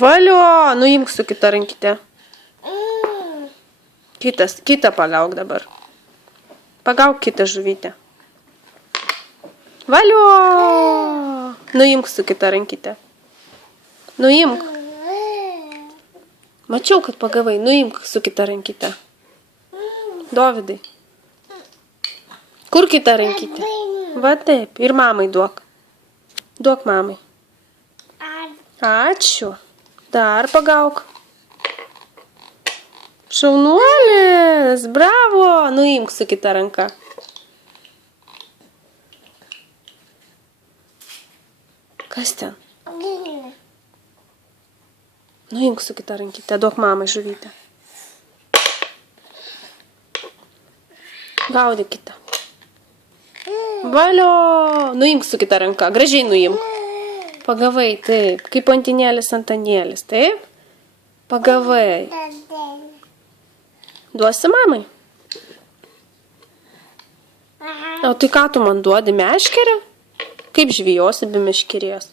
Valio, nuimk su kita rankyte. Kitą pagauk dabar. Pagauk kitą žuvytę. Valio! Nuimk su kita rankyte. Nuimk. Mačiau, kad pagavai. Nuimk su kita rankyte. Dovydai. Kur kita rankytė? Va taip. Ir mamai duok. Duok mamai. Ačiū. Dar pagauk. Šaunuolis. Bravo. Nuimk su kita ranka. Kas ten? Nuimk su kita rankyte. Duok mamai žuvytę. Gaudyk kitą. Valio. Nuimk su kita ranka. Gražiai nuimk. Pagavai, taip. Kaip antinėlis antanėlis, taip? Pagavai. Duosi mamai? O tai ką tu man duodi, meškerę? Kaip žvijosi be meškerės?